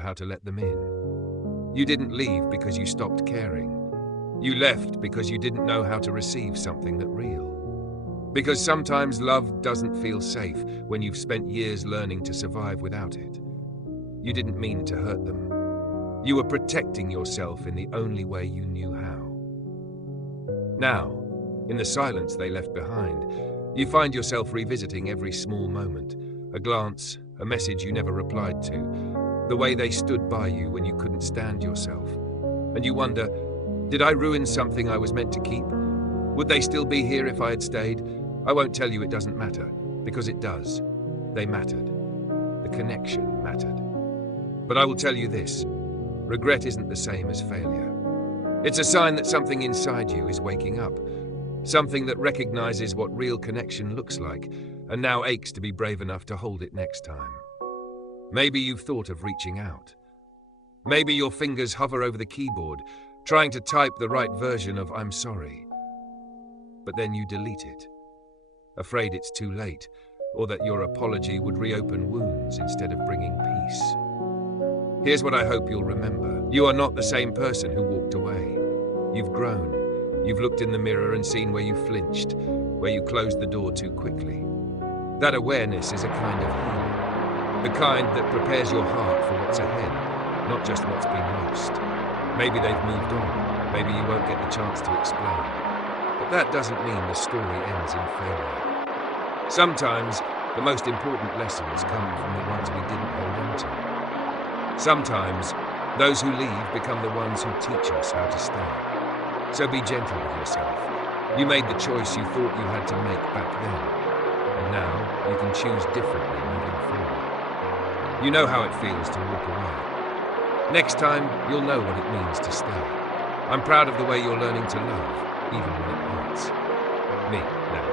how to let them in. You didn't leave because you stopped caring. You left because you didn't know how to receive something that real. Because sometimes love doesn't feel safe when you've spent years learning to survive without it. You didn't mean to hurt them. You were protecting yourself in the only way you knew how. Now, in the silence they left behind, you find yourself revisiting every small moment, a glance, a message you never replied to, the way they stood by you when you couldn't stand yourself. And you wonder, did I ruin something I was meant to keep? Would they still be here if I had stayed? I won't tell you it doesn't matter, because it does. They mattered. The connection mattered. But I will tell you this, regret isn't the same as failure. It's a sign that something inside you is waking up, something that recognizes what real connection looks like, and now aches to be brave enough to hold it next time. Maybe you've thought of reaching out. Maybe your fingers hover over the keyboard, trying to type the right version of "I'm sorry." But then you delete it, afraid it's too late, or that your apology would reopen wounds instead of bringing peace. Here's what I hope you'll remember. You are not the same person who walked away. You've grown. You've looked in the mirror and seen where you flinched, where you closed the door too quickly. That awareness is a kind of healing, the kind that prepares your heart for what's ahead, not just what's been lost. Maybe they've moved on. Maybe you won't get the chance to explain. But that doesn't mean the story ends in failure. Sometimes the most important lessons come from the ones we didn't hold on to. Sometimes those who leave become the ones who teach us how to stay. So be gentle with yourself. You made the choice you thought you had to make back then, and now you can choose differently moving forward. You know how it feels to walk away. Next time, you'll know what it means to stay. I'm proud of the way you're learning to love, even when it hurts. Me, now.